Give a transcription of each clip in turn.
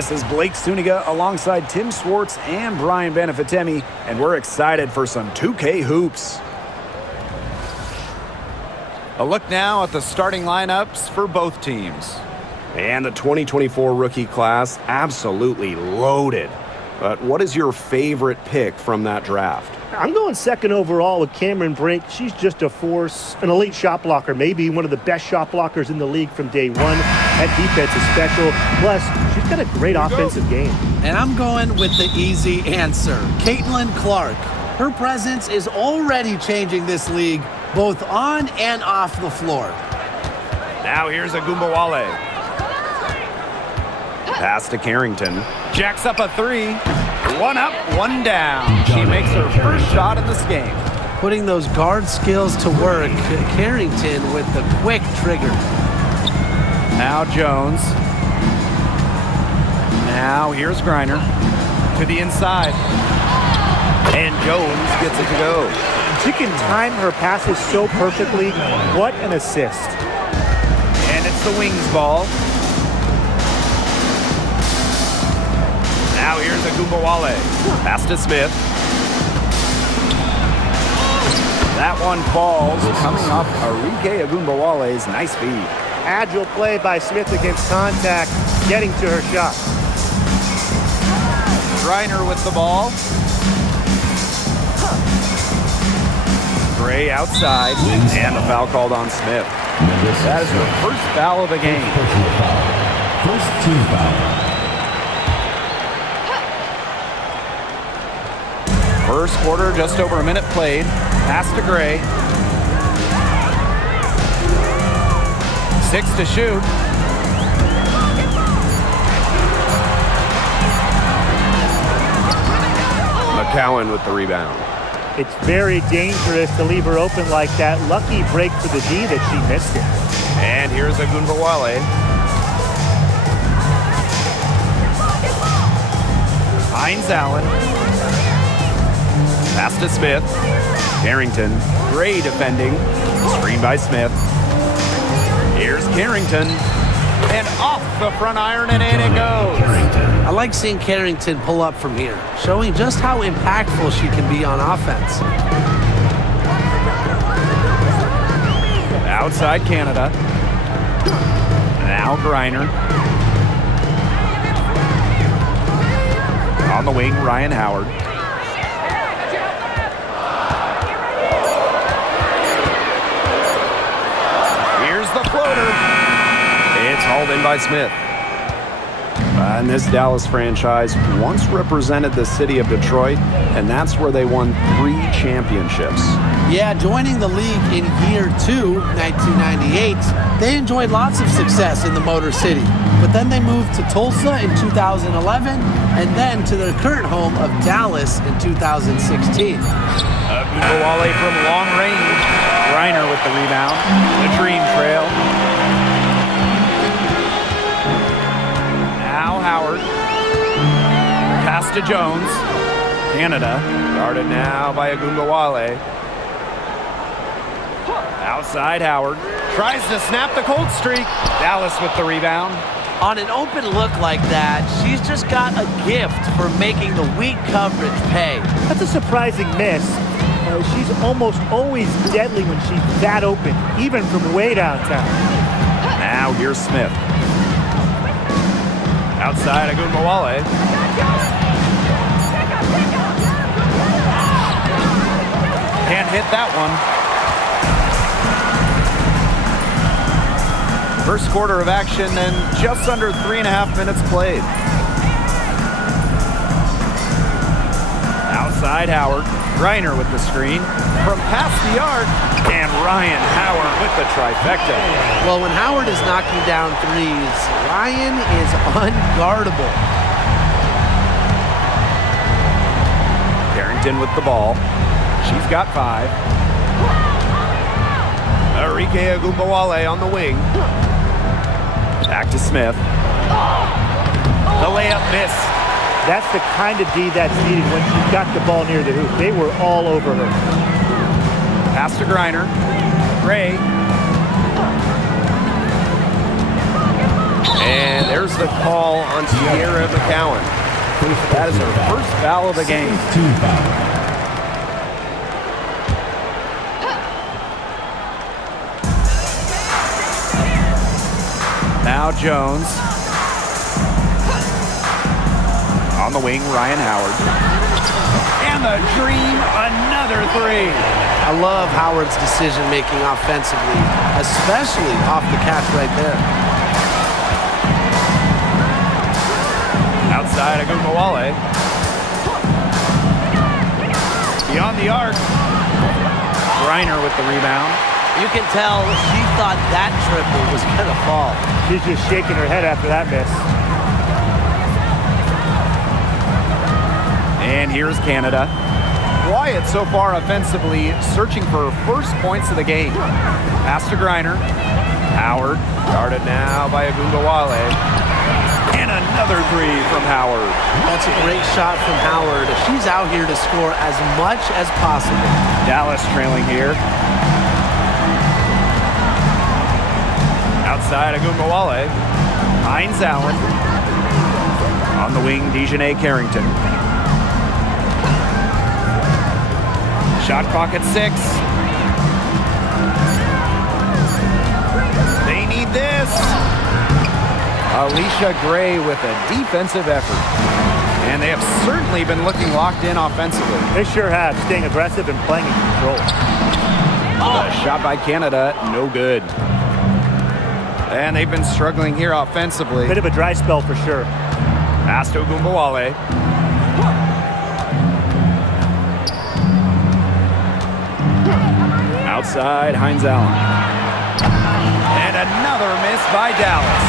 This is Blake Suniga alongside Tim Swartz and Brian Benefitemi, and we're excited for some 2K hoops. A look now at the starting lineups for both teams. And the 2024 rookie class, absolutely loaded. But what is your favorite pick from that draft? I'm going second overall with Cameron Brink. She's just a force, an elite shot blocker, maybe one of the best shot blockers in the league from day one. That defense is special. Plus, she's got a great offensive game. And I'm going with the easy answer, Caitlin Clark. Her presence is already changing this league, both on and off the floor. Now here's Agumbawale. Pass to Carrington. Jacks up a three. One up, one down. She makes her first shot in this game. Putting those guard skills to work, Carrington with the quick trigger. Now Jones. Now here's Griner. To the inside. And Jones gets it to go. She can time her passes so perfectly. What an assist. And it's the Wings ball. Now here's Agumbawale. Pass to Smith. That one falls. Coming up, Arike Agumbawale's nice feed. Agile play by Smith against contact, getting to her shot. Griner with the ball. Gray outside. And a foul called on Smith. That is her first foul of the game. First team foul. First quarter, just over a minute played. Pass to Gray. 6 to shoot. McCowan with the rebound. It's very dangerous to leave her open like that. Lucky break for the D that she missed it. And here's Agumbawale. Hines Allen. Pass to Smith. Carrington. Gray defending. Screen by Smith. Here's Carrington. And off the front iron, and in it goes. I like seeing Carrington pull up from here, showing just how impactful she can be on offense. Outside Canada. Now Griner. On the wing, Ryan Howard. The floater. It's hauled in by Smith. And this Dallas franchise once represented the city of Detroit, and that's where they won 3 championships. Yeah, joining the league in year 2, 1998, they enjoyed lots of success in the Motor City. But then they moved to Tulsa in 2011, and then to their current home of Dallas in 2016. Agumbawale from long range. Griner with the rebound. Latrine trail. Now Howard. Pass to Jones. Canada. Guarded now by Agumbawale. Outside Howard. Tries to snap the cold streak. Dallas with the rebound. On an open look like that, she's just got a gift for making the weak coverage pay. That's a surprising miss. She's almost always deadly when she's that open, even from way downtown. Now here's Smith. Outside Agumbawale. Can't hit that one. First quarter of action and just under 3.5 minutes played. Outside Howard. Griner with the screen. From past the arc. And Ryan Howard with the trifecta. Well, when Howard is knocking down threes, Ryan is unguardable. Carrington with the ball. She's got 5. Arike Agumbawale on the wing. Back to Smith. The layup missed. That's the kind of D that's needed when she got the ball near the hoop. They were all over her. Pass to Griner. Gray. And there's the call on Sierra McCowan. That is her first foul of the game. 2 foul. Now Jones. On the wing, Ryan Howard. And the dream, another three. I love Howard's decision-making offensively, especially off the catch right there. Outside Agumbawale. Beyond the arc. Griner with the rebound. You can tell she thought that triple was going to fall. She's just shaking her head after that miss. And here's Canada. Wyatt so far offensively searching for first points of the game. Pass to Griner. Howard guarded now by Agumbawale. And another three from Howard. That's a great shot from Howard. She's out here to score as much as possible. Dallas trailing here. Outside Agumbawale. Hines Allen. On the wing, Dejanay Carrington. Shot clock at 6. They need this. Alicia Gray with a defensive effort. And they have certainly been looking locked in offensively. They sure have, staying aggressive and playing in control. A shot by Canada, no good. And they've been struggling here offensively. Bit of a dry spell for sure. Pass to Agumbawale. Outside, Hines Allen. And another miss by Dallas.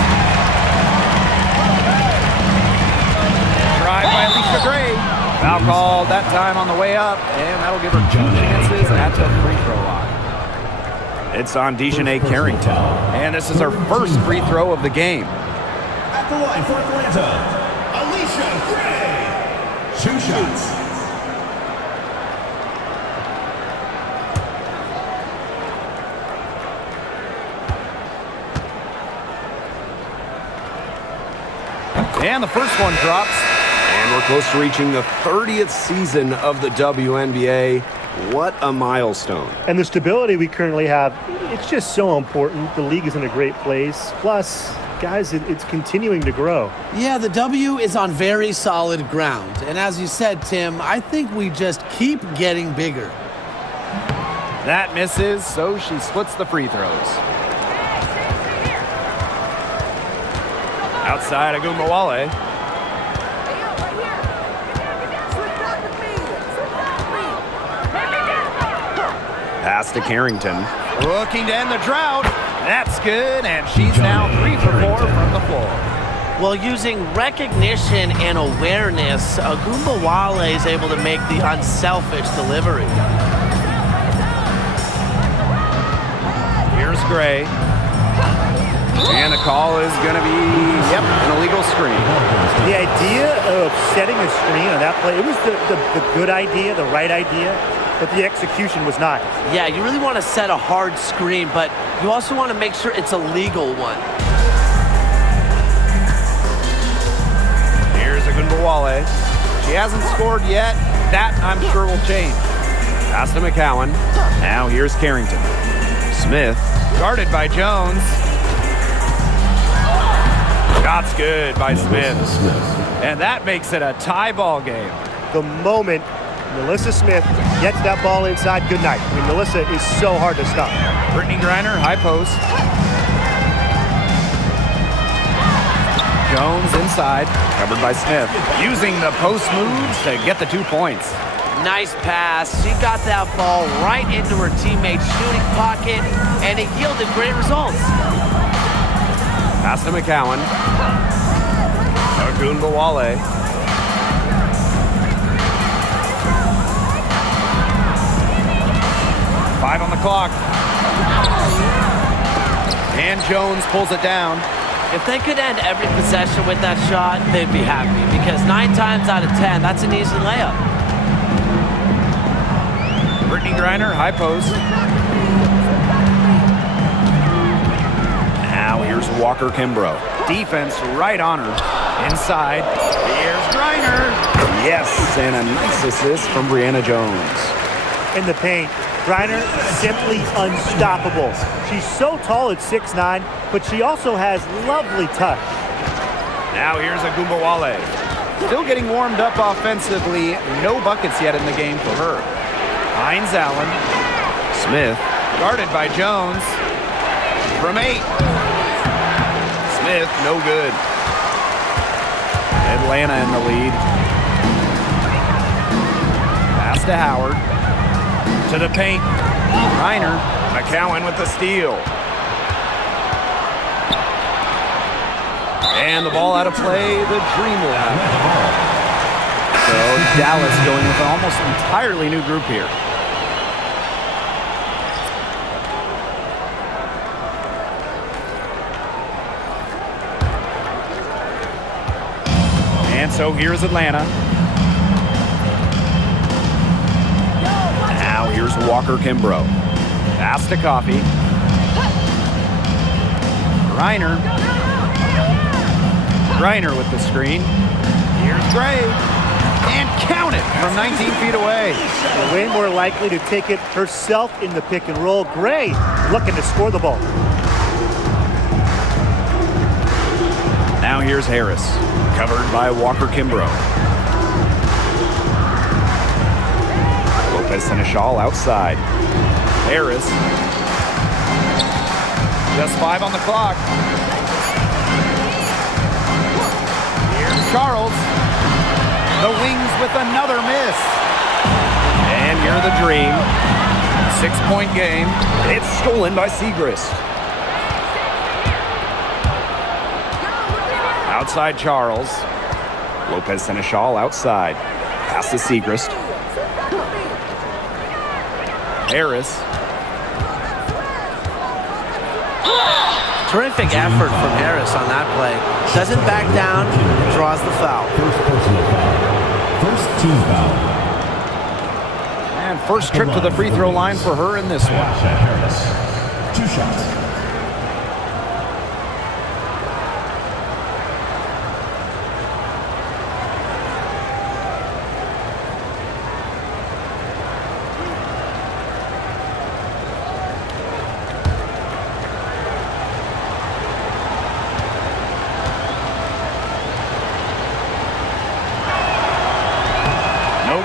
Drive by Alicia Gray. Foul called that time on the way up, and that'll give her 2 chances at the free throw line. It's on Dejanay Carrington, and this is her first free throw of the game. At the line for Atlanta, Alicia Gray. 2 shots. And the first one drops. And we're close to reaching the 30th season of the WNBA. What a milestone. And the stability we currently have, it's just so important. The league is in a great place. Plus, guys, it's continuing to grow. Yeah, the W is on very solid ground. And as you said, Tim, I think we just keep getting bigger. That misses, so she splits the free throws. Outside Agumbawale. Pass to Carrington. Looking to end the drought. That's good, and she's now 3 for 4 from the floor. Well, using recognition and awareness, Agumbawale is able to make the unselfish delivery. Here's Gray. And the call is going to be, an illegal screen. The idea of setting a screen on that play, it was the good idea, the right idea, but the execution was not. Yeah, you really want to set a hard screen, but you also want to make sure it's a legal one. Here's Agumbawale. She hasn't scored yet. That, I'm sure, will change. Pass to McCowan. Now here's Carrington. Smith, guarded by Jones. Shot's good by Smith. And that makes it a tie ball game. The moment Melissa Smith gets that ball inside, good night. I mean, Melissa is so hard to stop. Brittany Griner, high post. Jones inside, covered by Smith. Using the post moves to get the 2 points. Nice pass. She got that ball right into her teammate's shooting pocket, and it yielded great results. Pass to McCowan. Agumbawale. 5 on the clock. And Jones pulls it down. If they could end every possession with that shot, they'd be happy, because 9 times out of 10, that's an easy layup. Brittany Griner, high post. Now here's Walker Kimbrough. Defense right on her. Inside. Here's Griner. Yes, and a nice assist from Brianna Jones. In the paint, Griner simply unstoppable. She's so tall at 6'9", but she also has lovely touch. Now here's Agumbawale. Still getting warmed up offensively. No buckets yet in the game for her. Hines Allen. Smith. Guarded by Jones. From 8. Smith, no good. Atlanta in the lead. Pass to Howard. To the paint. Reiner. McCowan with the steal. And the ball out of play. The Dream will have it. So Dallas going with an almost entirely new group here. And so here's Atlanta. Now here's Walker Kimbrough. Pass to Coffey. Griner with the screen. Here's Gray. And count it from 19 feet away. Way more likely to take it herself in the pick and roll. Gray looking to score the ball. Now here's Harris. Covered by Walker Kimbrough. Lopez Seneschal outside. Harris. Just 5 on the clock. Here's Charles. The Wings with another miss. And you're the Dream. 6-point game. It's stolen by Segrist. Outside Charles. Lopez Seneschal outside. Pass to Segrist. Harris. Terrific effort from Harris on that play. Doesn't back down and draws the foul. First personal foul. First team foul. And first trip to the free throw line for her in this one. Harris. 2 shots.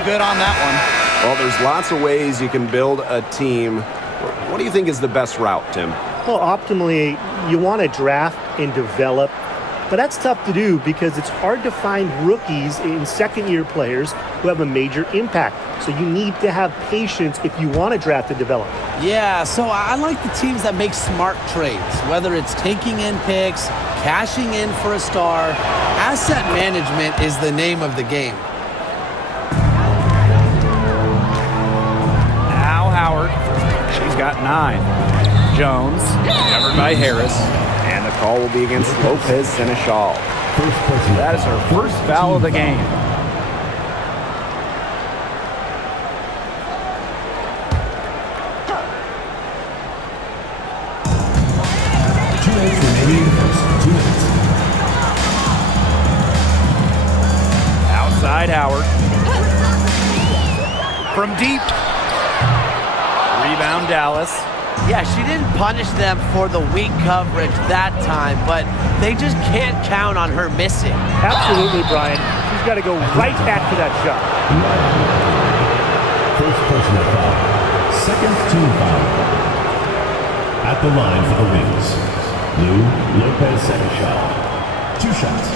Good on that one. Well, there's lots of ways you can build a team. What do you think is the best route, Tim? Well, optimally, you want to draft and develop, but that's tough to do because it's hard to find rookies and second-year players who have a major impact. So you need to have patience if you want to draft and develop. Yeah, so I like the teams that make smart trades, whether it's taking in picks, cashing in for a star. Asset management is the name of the game. Howard. She's got 9. Jones, covered by Harris. And the call will be against Lopez Seneschal. That is her first foul of the game. Outside Howard. From deep. Rebound Dallas. Yeah, she didn't punish them for the weak coverage that time, but they just can't count on her missing. Absolutely, Brian. She's got to go right back to that shot. First personal foul. Second team foul. At the line for the Wings. Lou Lopez Seneschal. 2 shots.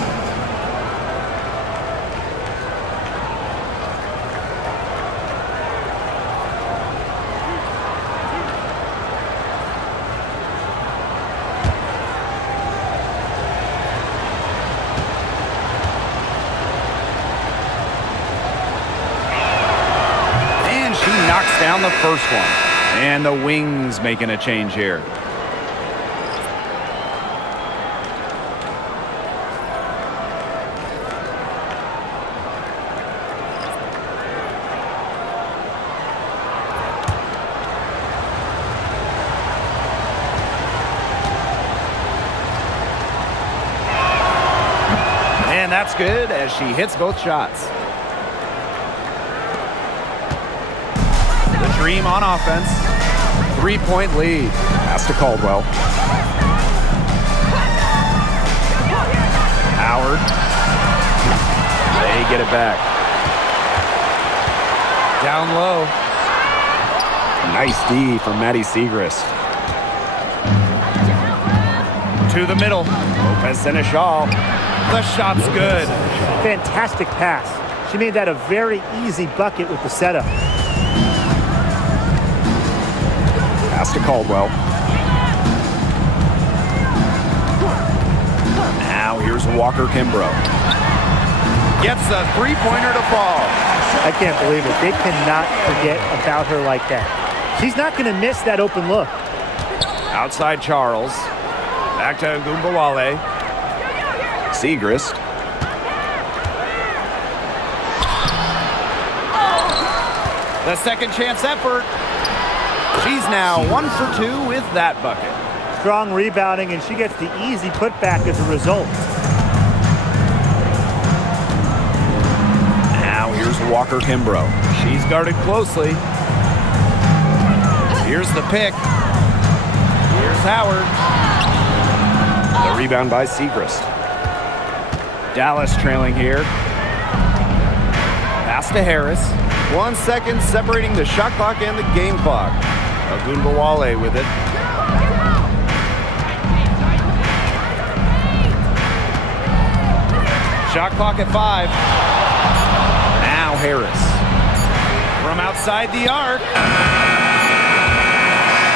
Down the first one. And the Wings making a change here. And that's good as she hits both shots. The Dream on offense. 3-point lead. Pass to Caldwell. Howard. They get it back. Down low. Nice D from Maddie Siegrist. To the middle. Lopez Seneschal. The shot's good. Fantastic pass. She made that a very easy bucket with the setup. Pass to Caldwell. Now here's Walker Kimbrough. Gets a three-pointer to fall. I can't believe it. They cannot forget about her like that. She's not going to miss that open look. Outside Charles. Back to Gumbawale. Siegrist. The second chance effort. She's now 1 for 2 with that bucket. Strong rebounding, and she gets the easy putback as a result. Now here's Walker Kimbrough. She's guarded closely. Here's the pick. Here's Howard. The rebound by Siegrist. Dallas trailing here. Pass to Harris. 1 second separating the shot clock and the game clock. Ogunbowale with it. Shot clock at 5. Now Harris. From outside the arc.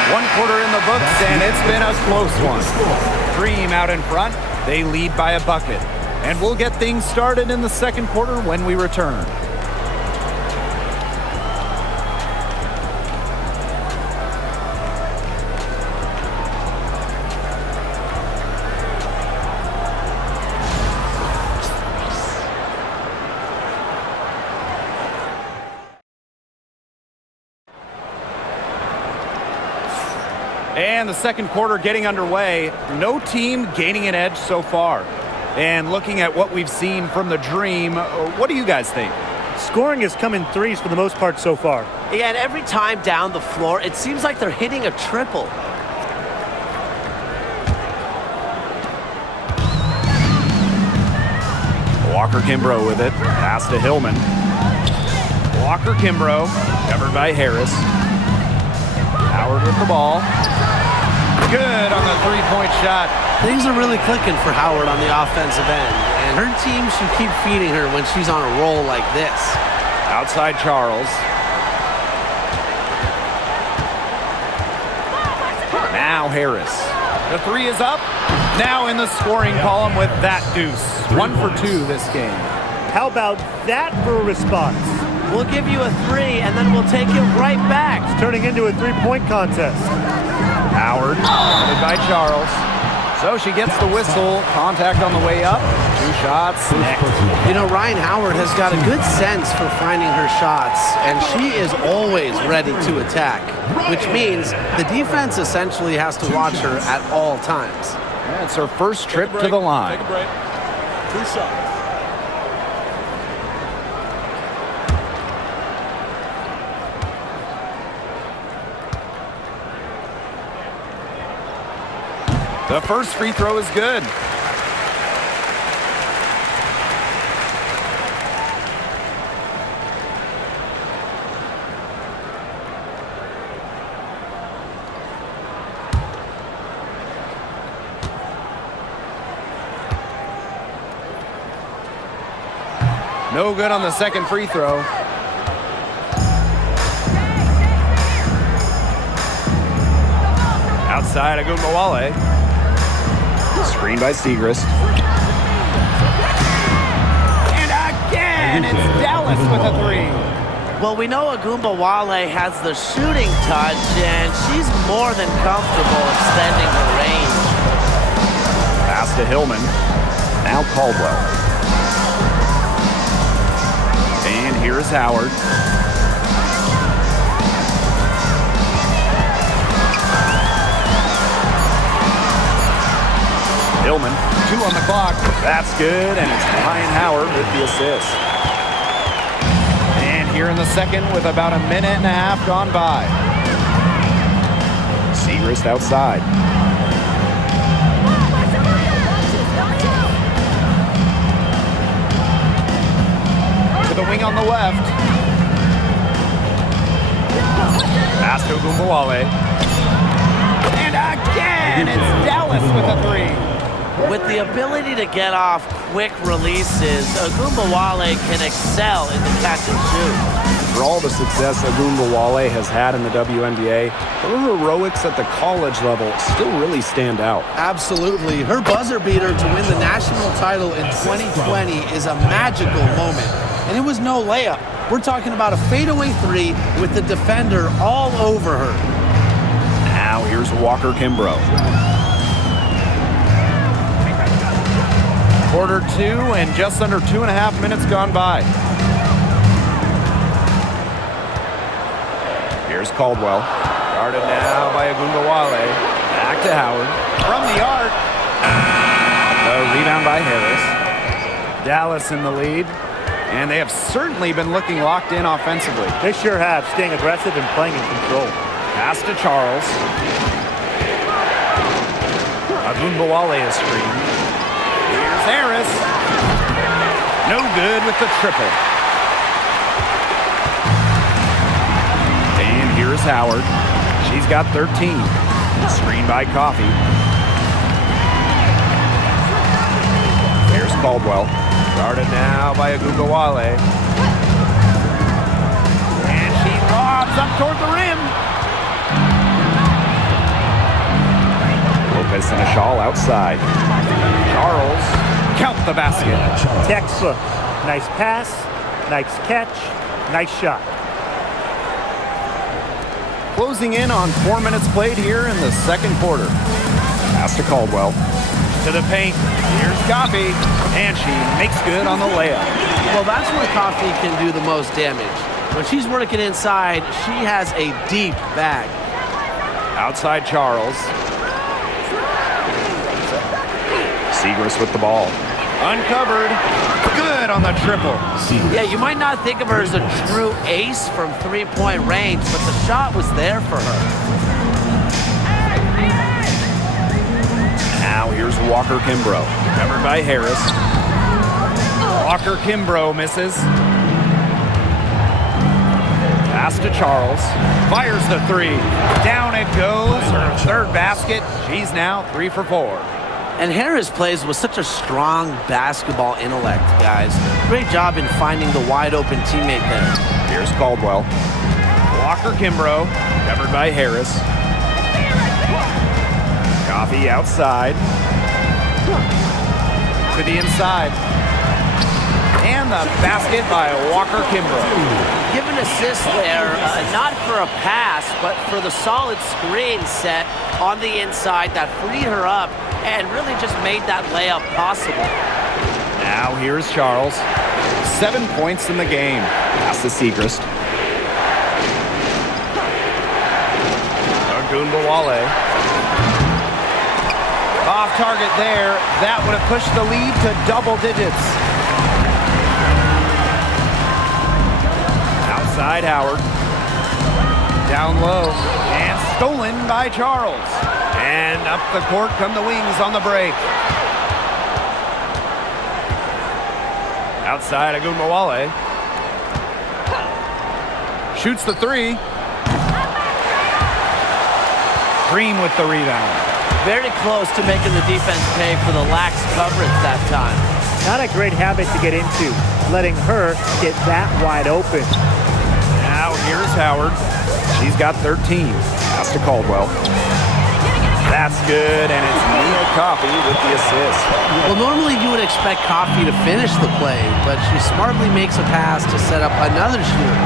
1 quarter in the books, and it's been a close one. Dream out in front. They lead by a bucket. And we'll get things started in the second quarter when we return. And the second quarter getting underway. No team gaining an edge so far. And looking at what we've seen from the Dream, what do you guys think? Scoring has come in threes for the most part so far. Yeah, and every time down the floor, it seems like they're hitting a triple. Walker Kimbrough with it. Pass to Hillman. Walker Kimbrough, covered by Harris. Howard with the ball. Good on the three-point shot. Things are really clicking for Howard on the offensive end, and her team should keep feeding her when she's on a roll like this. Outside Charles. Now Harris. The three is up. Now in the scoring column with that deuce. 1 for 2 this game. How about that for a response? We'll give you a 3, and then we'll take it right back. It's turning into a three-point contest. Howard, guarded by Charles. So she gets the whistle. Contact on the way up. 2 shots. Next. You know, Ryan Howard has got a good sense for finding her shots, and she is always ready to attack, which means the defense essentially has to watch her at all times. Yeah, it's her first trip to the line. Take a break. 2 shots. The first free throw is good. No good on the second free throw. Outside Ogunbowale. Screen by Siegrist. And again, it's Dallas with a 3. Well, we know Ogunbowale has the shooting touch, and she's more than comfortable extending her range. Pass to Hillman. Now Caldwell. And here's Howard. Hillman. 2 on the clock. That's good, and it's Ryan Howard with the assist. And here in the second with about a minute and a half gone by. Segrist outside. To the wing on the left. Pass to Ogunbowale. And again, it's Dallas with a 3. With the ability to get off quick releases, Ogunbowale can excel in the catch and shoot. For all the success Ogunbowale has had in the WNBA, her heroics at the college level still really stand out. Absolutely. Her buzzer beater to win the national title in 2020 is a magical moment. And it was no layup. We're talking about a fadeaway 3 with the defender all over her. Now here's Walker Kimbrough. Quarter 2 and just under 2.5 minutes gone by. Here's Caldwell. Guarded now by Ogunbowale. Back to Howard. From the arc. The rebound by Harris. Dallas in the lead. And they have certainly been looking locked in offensively. They sure have, staying aggressive and playing in control. Pass to Charles. Ogunbowale is screened. Here's Harris. No good with the triple. And here's Howard. She's got 13. Screened by Coffey. Here's Caldwell. Guarded now by Ogunbowale. And she lobs up toward the rim. Lopez and a shawl outside. Charles, count the basket. Textbook. Nice pass, nice catch, nice shot. Closing in on 4 minutes played here in the second quarter. Pass to Caldwell. To the paint. Here's Coffey. And she makes good on the layup. Well, that's where Coffey can do the most damage. When she's working inside, she has a deep bag. Outside Charles. Segrist with the ball. Uncovered. Good on the triple. Yeah, you might not think of her as a true ace from three-point range, but the shot was there for her. Now here's Walker Kimbrough. Covered by Harris. Walker Kimbrough misses. Pass to Charles. Fires the 3. Down it goes. Her third basket. She's now 3 for 4. And Harris plays with such a strong basketball intellect, guys. Great job in finding the wide-open teammate there. Here's Caldwell. Walker Kimbrough. Covered by Harris. Coffey outside. To the inside. And the basket by Walker Kimbrough. Give an assist there, not for a pass, but for the solid screen set on the inside that freed her up and really just made that layup possible. Now here's Charles. 7 points in the game. Pass to Segrist. Ogunbowale. Off target there. That would have pushed the lead to double digits. Outside Howard. Down low. And stolen by Charles. And up the court come the Wings on the break. Outside Ogunbowale. Shoots the 3. Green with the rebound. Very close to making the defense pay for the lax coverage that time. Not a great habit to get into, letting her get that wide open. Now here's Howard. She's got 13. Pass to Caldwell. That's good, and it's Nia Coffey with the assist. Well, normally you would expect Coffey to finish the play, but she smartly makes a pass to set up another shooter.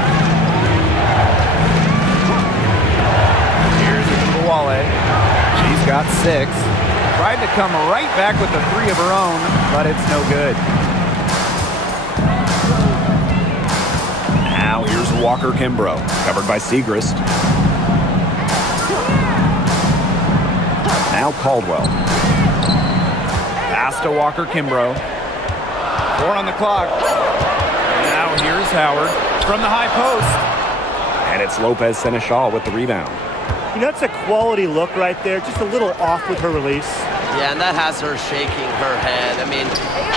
Here's Ogunbowale. She's got 6. Tried to come right back with the 3 of her own, but it's no good. Now here's Walker Kimbrough. Covered by Segrist. Now Caldwell. Pass to Walker Kimbrough. 4 on the clock. Now here's Howard from the high post. And it's Lopez Seneschal with the rebound. You know, that's a quality look right there. Just a little off with her release. Yeah, and that has her shaking her head. I mean,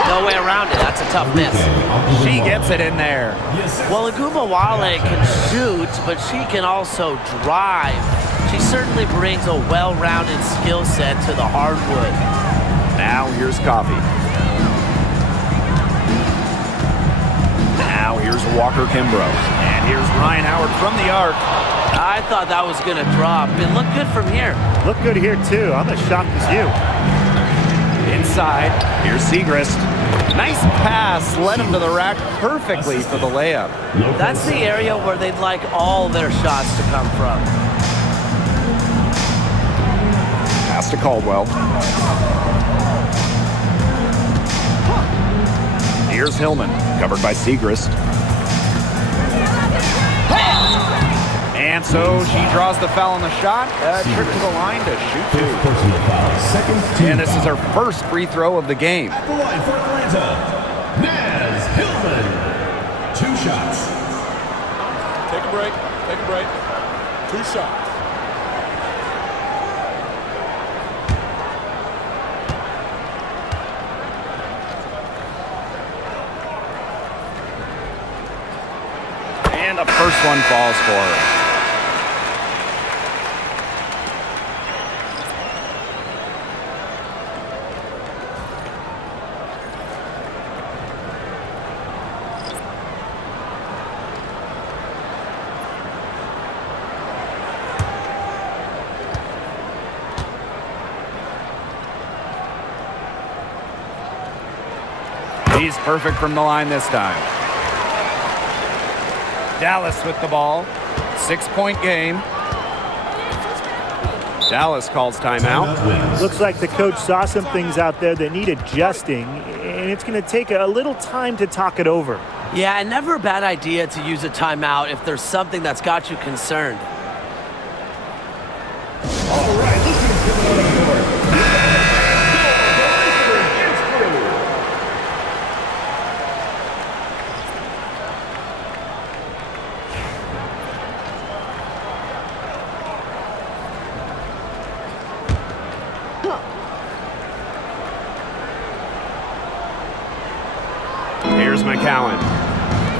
no way around it. That's a tough miss. She gets it in there. Well, Agumawale can shoot, but she can also drive. She certainly brings a well-rounded skill set to the hardwood. Now here's Coffey. Now here's Walker Kimbrough. And here's Ryan Howard from the arc. I thought that was going to drop. It looked good from here. Look good here, too. I'm as shocked as you. Inside, here's Segrist. Nice pass, led him to the rack perfectly for the layup. That's the area where they'd like all their shots to come from. Pass to Caldwell. Here's Hillman, covered by Segrist. And so she draws the foul on the shot. Trip to the line to shoot 2. And this is her first free throw of the game. At the line for Atlanta, Naz Hillman. 2 shots. Take a break. Take a break. 2 shots. And the first one falls for her. He's perfect from the line this time. Dallas with the ball. 6-point game. Dallas calls timeout. Looks like the coach saw some things out there that need adjusting, and it's going to take a little time to talk it over. Yeah, and never a bad idea to use a timeout if there's something that's got you concerned. All right, listen to Here's McCowan.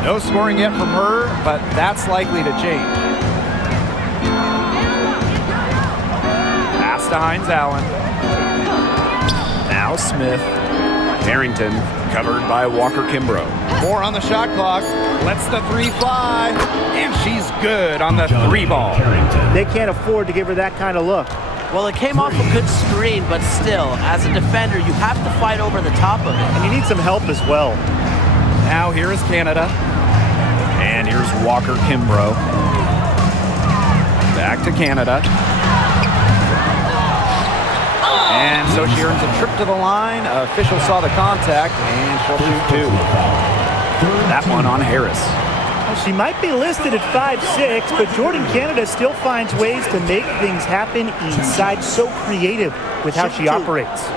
No scoring yet from her, but that's likely to change. Pass to Hines Allen. Now Smith. Harrington, covered by Walker Kimbrough. 4 on the shot clock. Lets the 3 fly. And she's good on the 3 ball. They can't afford to give her that kind of look. Well, it came off a good screen, but still, as a defender, you have to fight over the top of it. And you need some help as well. Now here is Canada. And here's Walker Kimbrough. Back to Canada. And so she earns a trip to the line. Official saw the contact, and she'll shoot 2. That one on Harris. Well, she might be listed at 5'6", but Jordan Canada still finds ways to make things happen inside. So creative with how she operates.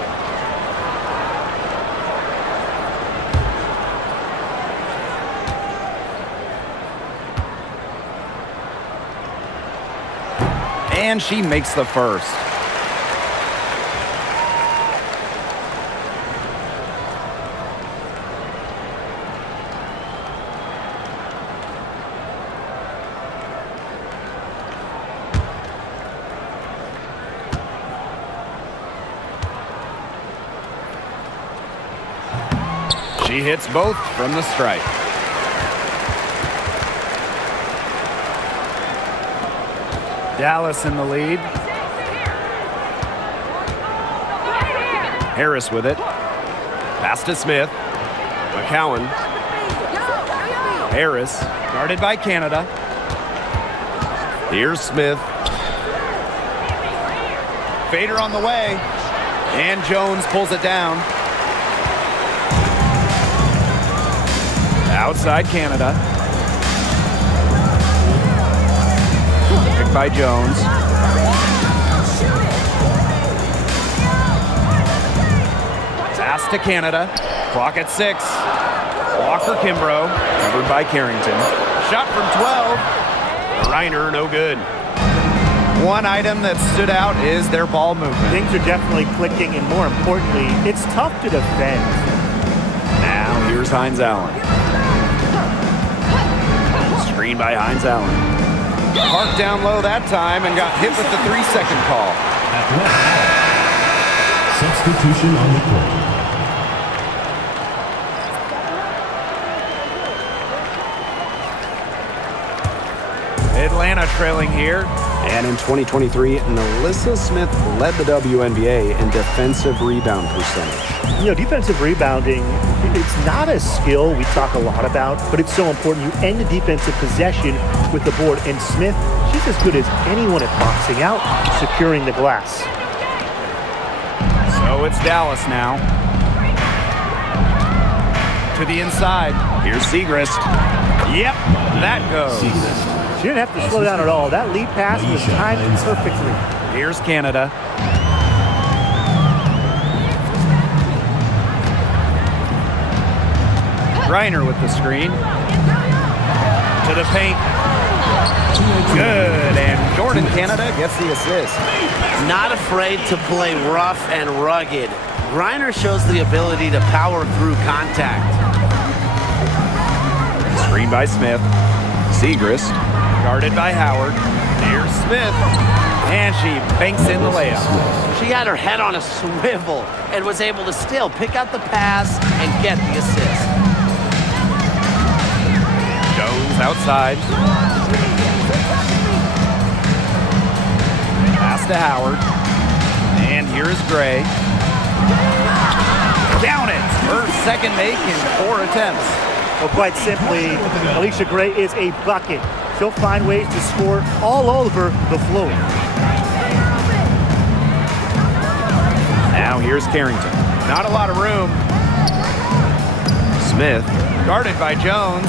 And she makes the first. She hits both from the stripe. Dallas in the lead. Harris with it. Pass to Smith. McCowan. Harris, guarded by Canada. Here's Smith. Fader on the way. And Jones pulls it down. Outside Canada. Picked by Jones. Pass to Canada. Clock at 6. Walker Kimbrough. Covered by Carrington. Shot from 12. Reiner, no good. One item that stood out is their ball movement. Things are definitely clicking, and more importantly, it's tough to defend. Now here's Hines Allen. Screen by Hines Allen. Parked down low that time and got hit with the 3-second call. Substitution on the court. Atlanta trailing here. And in 2023, Nalissa Smith led the WNBA in defensive rebound percentage. You know, defensive rebounding, it's not a skill we talk a lot about, but it's so important. You end the defensive possession with the board. And Smith, she's as good as anyone at boxing out, securing the glass. So it's Dallas now. To the inside. Here's Segrist. Yep, that goes. She didn't have to slow down at all. That lead pass was timed perfectly. Here's Canada. Reiner with the screen. To the paint. Good, and Jordan Canada gets the assist. Not afraid to play rough and rugged. Griner shows the ability to power through contact. Screen by Smith. Segrist. Guarded by Howard. Here's Smith. And she banks in the layup. She had her head on a swivel and was able to still pick out the pass and get the assist. Jones outside. Pass to Howard. And here's Gray. Down it. Her second make in 4 attempts. Well, quite simply, Alicia Gray is a bucket. She'll find ways to score all over the floor. Now here's Carrington. Not a lot of room. Smith. Guarded by Jones.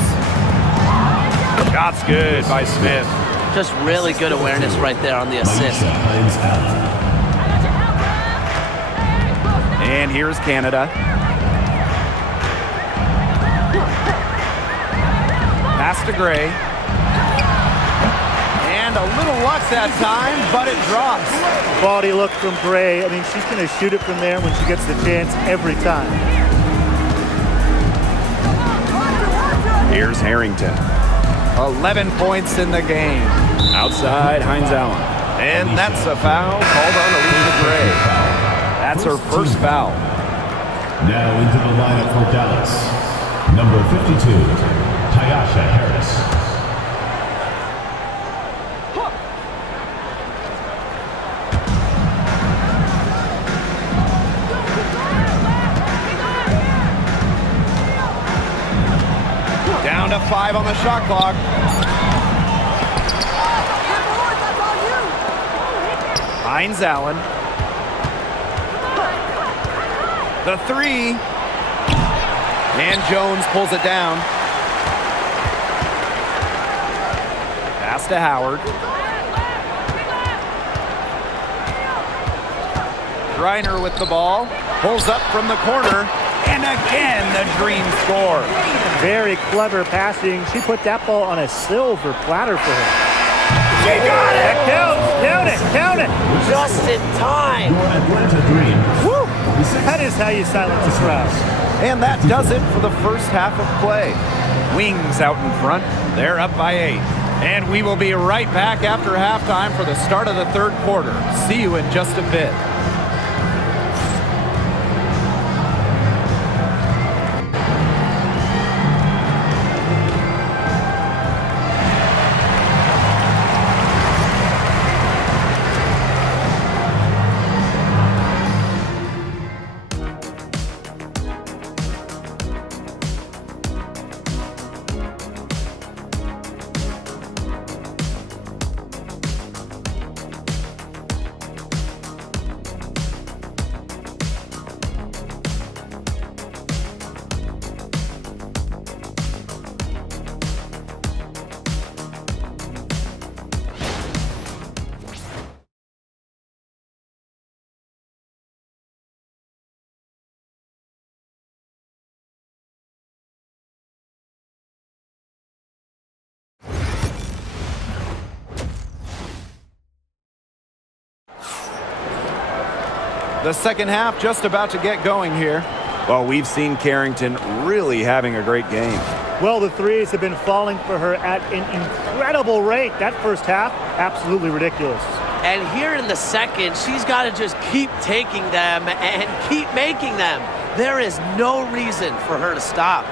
Shot's good by Smith. Just really good awareness right there on the assist. Hines Allen. And here's Canada. Pass to Gray. And a little luck that time, but it drops. Quality look from Gray. I mean, she's going to shoot it from there when she gets the chance every time. Here's Harrington. 11 points in the game. Outside, Hines Allen. And that's a foul called on Alicia Gray. That's her first foul. Now into the lineup for Dallas. Number 52, Tyasha Harris. Down to 5 on the shot clock. Hines Allen. The 3. And Jones pulls it down. Pass to Howard. Reiner with the ball. Pulls up from the corner. And again, the dream score. Very clever passing. She put that ball on a silver platter for her. She got it! Count it! Count it! Just in time. Your Atlanta Dream. Woo! That is how you silence a crowd. And that does it for the first half of play. Wings out in front. They're up by 8. And we will be right back after halftime for the start of the third quarter. See you in just a bit. The second half just about to get going here. Well, we've seen Carrington really having a great game. Well, the threes have been falling for her at an incredible rate. That first half, absolutely ridiculous. And here in the second, she's got to just keep taking them and keep making them. There is no reason for her to stop.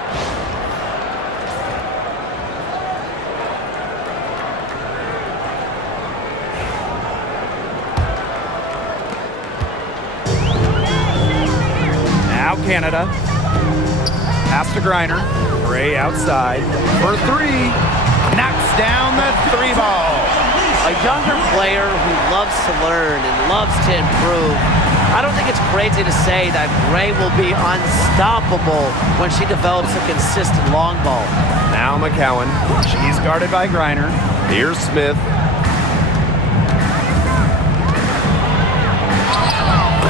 Now Canada. Pass to Griner. Gray outside for three. Knocks down the three ball. A younger player who loves to learn and loves to improve. I don't think it's crazy to say that Gray will be unstoppable when she develops a consistent long ball. Now McCowan. She's guarded by Griner. Here's Smith.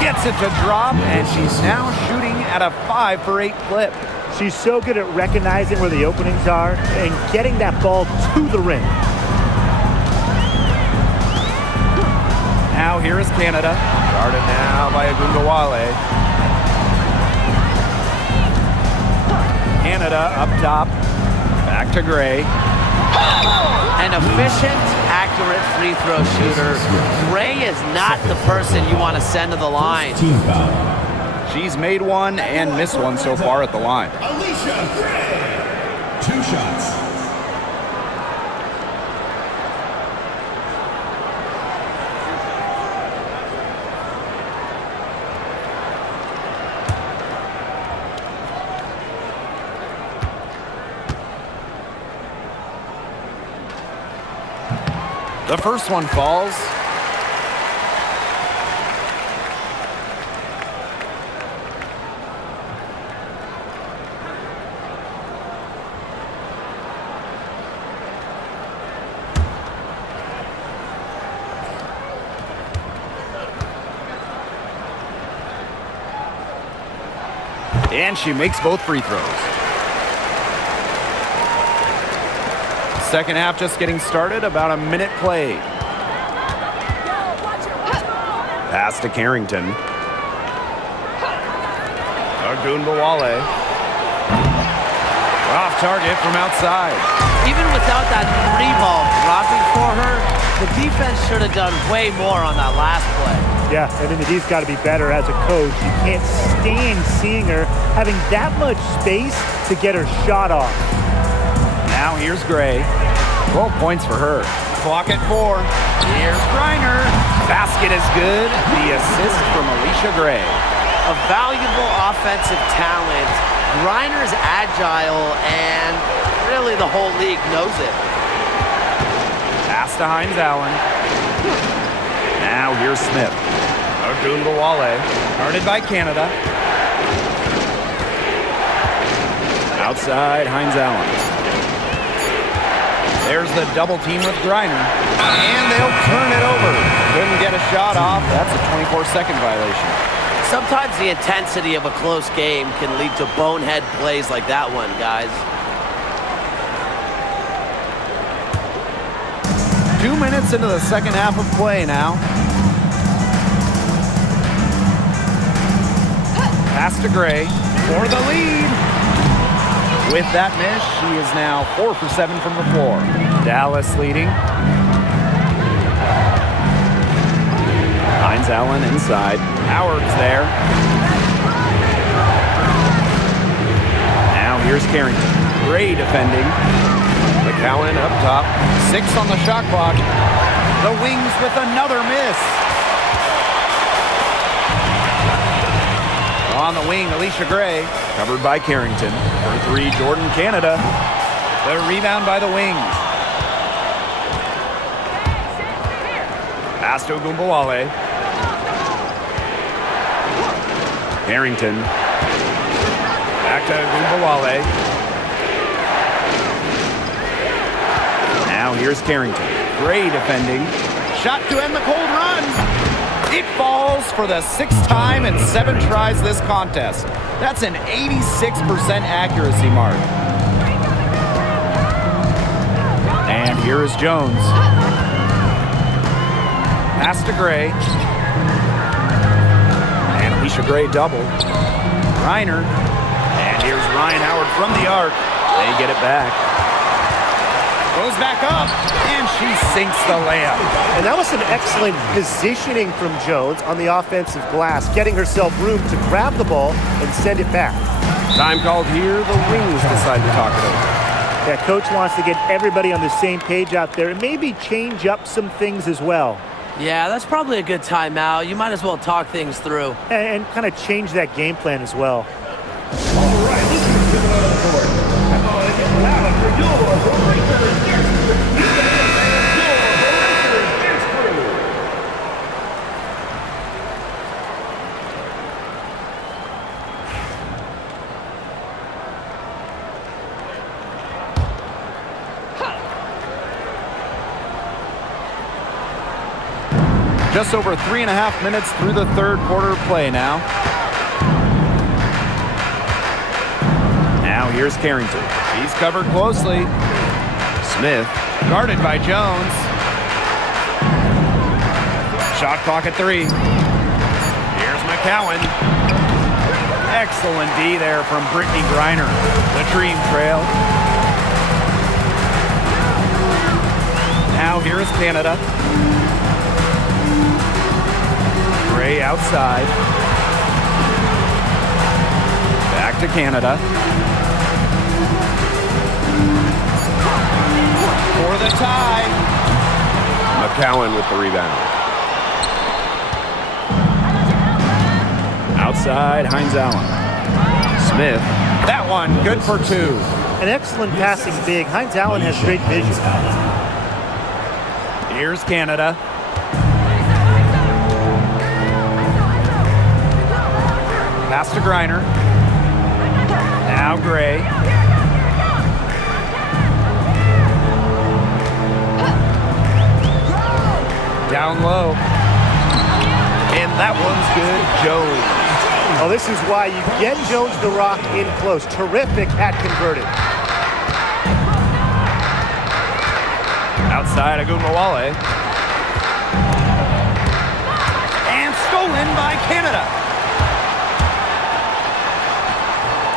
Gets it to drop, and she's now shooting at a 5 for 8 clip. She's so good at recognizing where the openings are and getting that ball to the rim. Now here is Canada. Guarded now by Agundawale. Canada up top. Back to Gray. An efficient, accurate free throw shooter. Gray is not the person you want to send to the line. Team foul. She's made one and missed one so far at the line. Alicia Gray. 2 shots. The first one falls. And she makes both free throws. Second half just getting started, about a minute played. Pass to Carrington. Agundawale. Off target from outside. Even without that three ball dropping for her, the defense should have done way more on that last play. Yeah, I mean, he's got to be better as a coach. You can't stand seeing her having that much space to get her shot off. Now here's Gray. 12 points for her. Clock at 4. Here's Griner. Basket is good. The assist from Alicia Gray. A valuable offensive talent. Griner's agile, and really the whole league knows it. Pass to Hines Allen. Now here's Smith. Agundawale. Guarded by Canada. Outside Hines Allen. There's the double team with Griner. And they'll turn it over. Couldn't get a shot off. That's a 24-second violation. Sometimes the intensity of a close game can lead to bonehead plays like that one, guys. 2 minutes into the second half of play now. Pass to Gray for the lead. With that miss, she is now 4 for 7 from the floor. Dallas leading. Hines Allen inside. Howard's there. Now here's Carrington. Gray defending. McCowan up top. 6 on the shot clock. The Wings with another miss. On the wing, Alicia Gray. Covered by Carrington. For 3, Jordan Canada. The rebound by the Wings. Pass to Agundawale. Carrington. Back to Agundawale. Now here's Carrington. Gray defending. Shot to end the cold run. It falls for the 6th time in 7 tries this contest. That's an 86% accuracy mark. And here is Jones. Pass to Gray. Keisha Gray double. Reiner. And here's Ryan Howard from the arc. They get it back. Goes back up, and she sinks the layup. And that was some excellent positioning from Jones on the offensive glass, getting herself room to grab the ball and send it back. Time called here. The Wings decide to talk it over. Yeah, coach wants to get everybody on the same page out there and maybe change up some things as well. Yeah, that's probably a good timeout. You might as well talk things through. And kind of change that game plan as well. All right, let's get it on the court. Come on, get loud for your Just over 3.5 minutes through the third quarter play now. Now here's Carrington. He's covered closely. Smith guarded by Jones. Shot clock at 3. Here's McCowan. Excellent D there from Brittany Griner. The Dream Trail. Now here is Canada. Gray outside. Back to Canada. For the tie. McCowan with the rebound. Outside, Hines Allen. Smith. That one, good for 2. An excellent passing big. Hines Allen has great vision. Here's Canada. Pass to Griner. Now Gray. Down low. And that one's good. Jones. Oh, this is why you get Jones the rock in close. Terrific at converting. Outside Agunmawale. And stolen by Canada.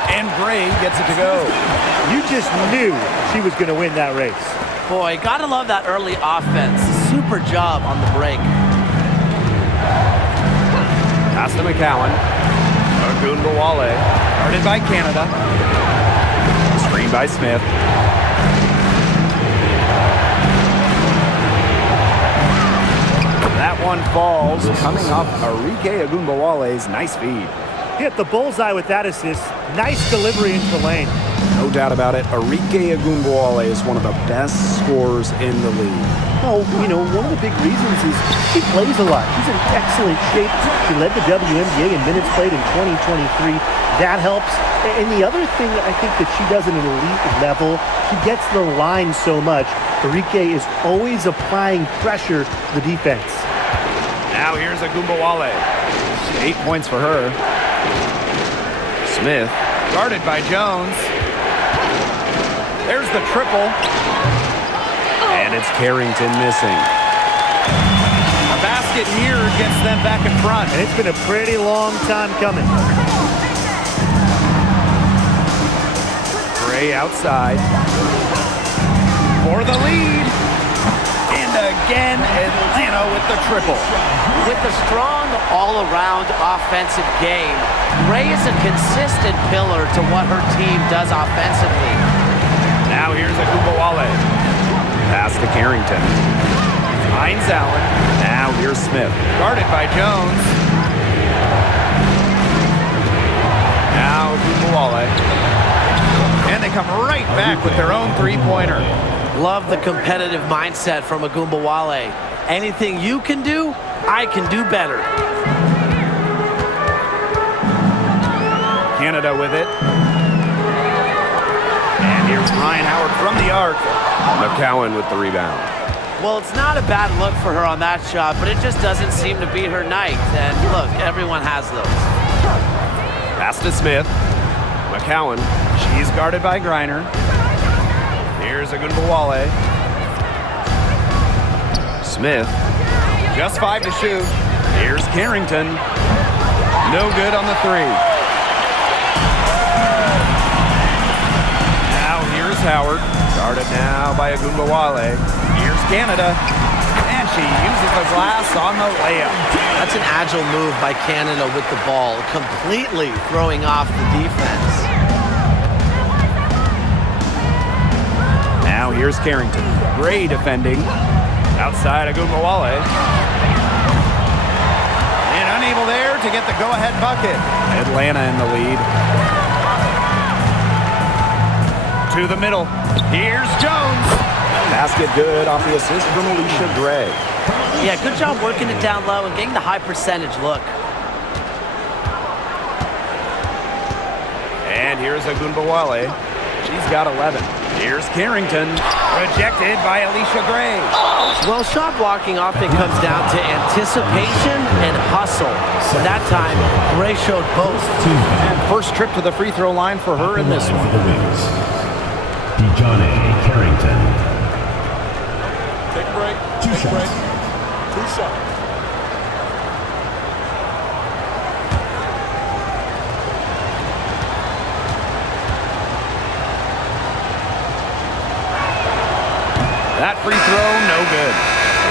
And Gray gets it to go. You just knew she was going to win that race. Boy, gotta love that early offense. Super job on the break. Pass to McCowan. Agunmawale. Guarded by Canada. Screen by Smith. That one falls, coming off Arike Agunmawale's nice feed. Hit the bullseye with that assist. Nice delivery into the lane. No doubt about it. Arike Agunmawale is one of the best scorers in the league. Oh, one of the big reasons is she plays a lot. She's in excellent shape. She led the WNBA in minutes played in 2023. That helps. And the other thing that I think that she does at an elite level, she gets the line so much. Arike is always applying pressure to the defense. Now here's Agunmawale. 8 points for her. Smith, guarded by Jones. There's the triple. And it's Carrington missing. A basket here gets them back in front. And it's been a pretty long time coming. Gray outside. For the lead. And again, Atlanta with the triple. With a strong all-around offensive game, Gray is a consistent pillar to what her team does offensively. Now here's Agunmawale. Pass to Carrington. Hines Allen. Now here's Smith. Guarded by Jones. Now Agunmawale. And they come right back with their own three-pointer. Love the competitive mindset from Agunmawale. Anything you can do, I can do better. Canada with it. And here's Ryan Howard from the arc. McCowan with the rebound. Well, it's not a bad look for her on that shot, but it just doesn't seem to be her night. And look, everyone has those. Pass to Smith. McCowan. She's guarded by Griner. Here's Agunmawale. Smith. Just 5 to shoot. Here's Carrington. No good on the three. Now here's Howard. Guarded now by Agumbawale. Here's Canada. And she uses the glass on the layup. That's an agile move by Canada with the ball, completely throwing off the defense. Now here's Carrington. Gray defending. Outside Agumbawale. And unable there to get the go-ahead bucket. Atlanta in the lead. To the middle. Here's Jones. Basket good off the assist from Alicia Gray. Yeah, good job working it down low and getting the high percentage look. And here's Agumbawale. She's got 11. Here's Carrington. Rejected by Alicia Gray. Well, shot blocking often comes down to anticipation and hustle. And that time, Gray showed both. And first trip to the free throw line for her in this one. For the Wings, Dejounte Carrington. Take a break. Two Take a break. shots. 2 shots. That free throw, no good.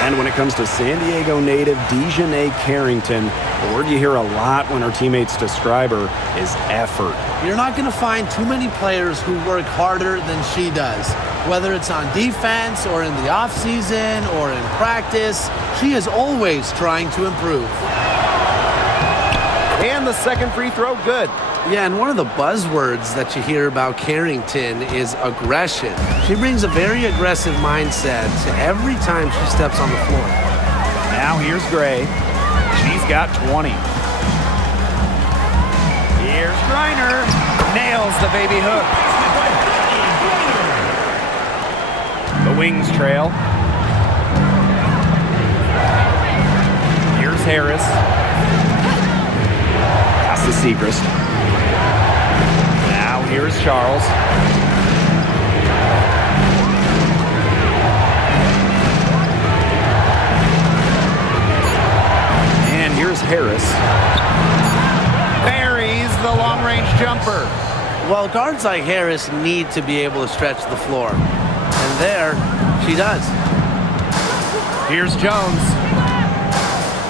And when it comes to San Diego native Dejounte Carrington, the word you hear a lot when her teammates describe her is effort. You're not going to find too many players who work harder than she does. Whether it's on defense or in the offseason or in practice, she is always trying to improve. And the second free throw, good. Yeah, and one of the buzzwords that you hear about Carrington is aggression. She brings a very aggressive mindset to every time she steps on the floor. Now here's Gray. She's got 20. Here's Griner. Nails the baby hook. The Wings trail. Here's Harris. Pass to Segrist. Now here's Charles. And here's Harris. Buries the long-range jumper. Well, guards like Harris need to be able to stretch the floor. And there, she does. Here's Jones.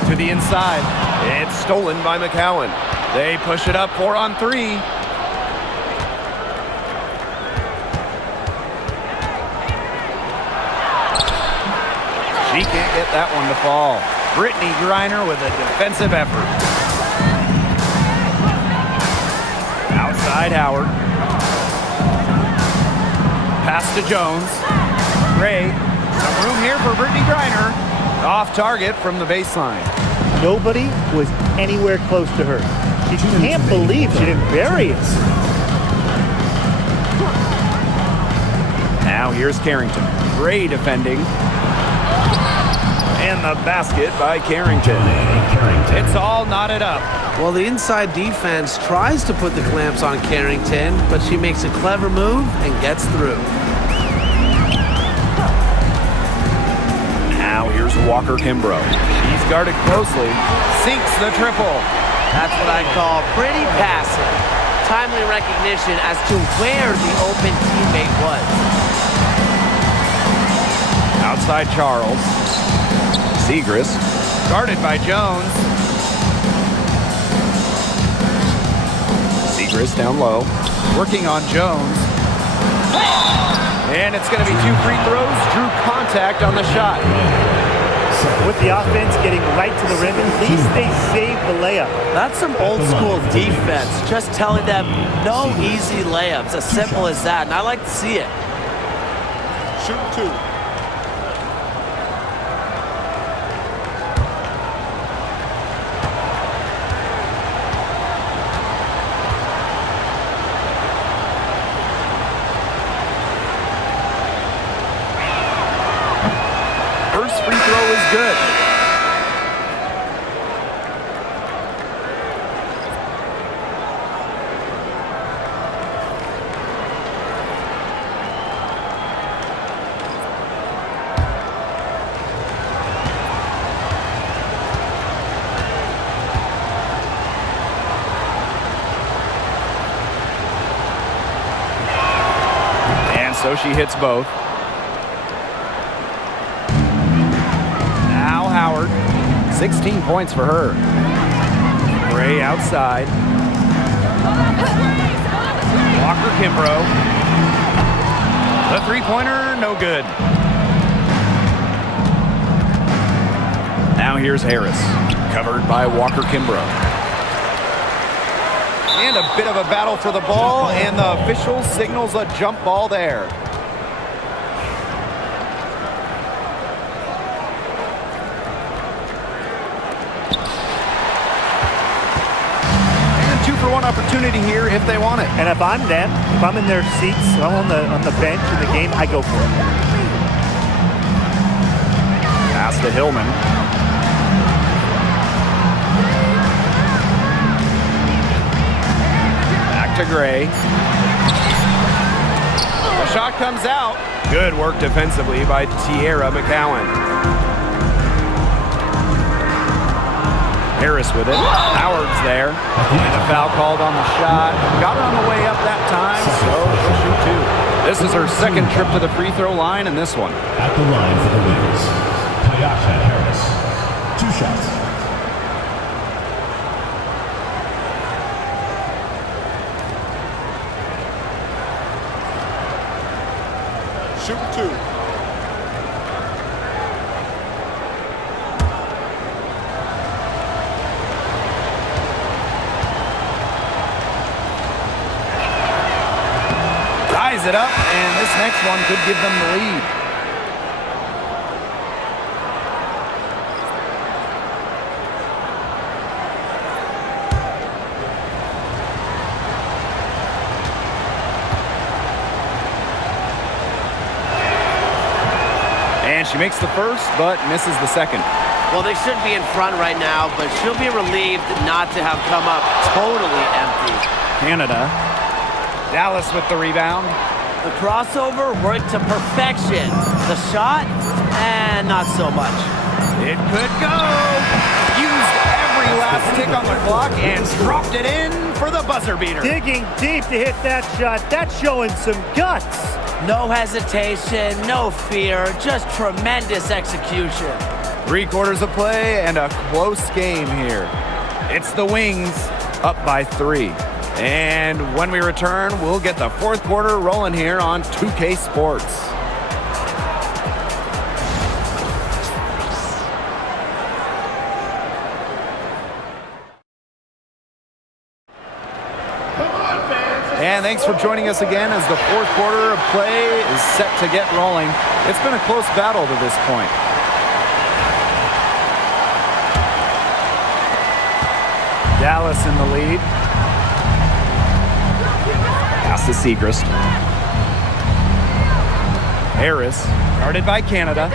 To the inside. It's stolen by McCowan. They push it up 4 on 3. She can't get that one to fall. Brittany Griner with a defensive effort. Outside Howard. Pass to Jones. Gray. Some room here for Brittany Griner. Off target from the baseline. Nobody was anywhere close to her. She can't believe she didn't bury it. Now here's Carrington. Gray defending. And the basket by Carrington. It's all knotted up. Well, the inside defense tries to put the clamps on Carrington, but she makes a clever move and gets through. Now here's Walker Kimbrough. She's guarded closely. Sinks the triple. That's what I call pretty passive. Timely recognition as to where the open teammate was. Outside Charles. Segrist. Guarded by Jones. Segrist down low. Working on Jones. And it's going to be 2 free throws. Drew contact on the shot. With the offense getting right to the rim, at least they saved the layup. That's some old school defense. Just telling them no easy layups. As simple as that. And I like to see it. Shoot 2. First free throw is good. so she hits both. Now Howard, 16 points for her. Gray outside. Walker Kimbrough. The three-pointer, no good. Now here's Harris, covered by Walker Kimbrough. And a bit of a battle for the ball, and the official signals a jump ball there. And 2-for-1 opportunity here if they want it. And if I'm them, if I'm in their seats, I'm on the bench in the game, I go for it. Pass to Hillman. To Gray. The shot comes out. Good work defensively by Tierra McCowan. Harris with it. Howard's there. And a foul called on the shot. Got her on the way up that time, so she'll shoot two. This is her second trip to the free throw line, and this one. At the line for the Wings, Tyasha Harris. 2 shots. Shoot 2. Ties it up, and this next one could give them the lead. She makes the first, but misses the second. Well, they should be in front right now, but she'll be relieved not to have come up totally empty. Canada. Dallas with the rebound. The crossover worked to perfection. The shot, and not so much. It could go. Used every last tick on the clock and dropped it in for the buzzer beater. Digging deep to hit that shot. That's showing some guts. No hesitation, no fear, just tremendous execution. 3/4 of play and a close game here. It's the Wings up by 3. And when we return, we'll get the 4th quarter rolling here on 2K Sports. And thanks for joining us again as the 4th quarter of play is set to get rolling. It's been a close battle to this point. Dallas in the lead. Pass to Segrist. Harris, guarded by Canada.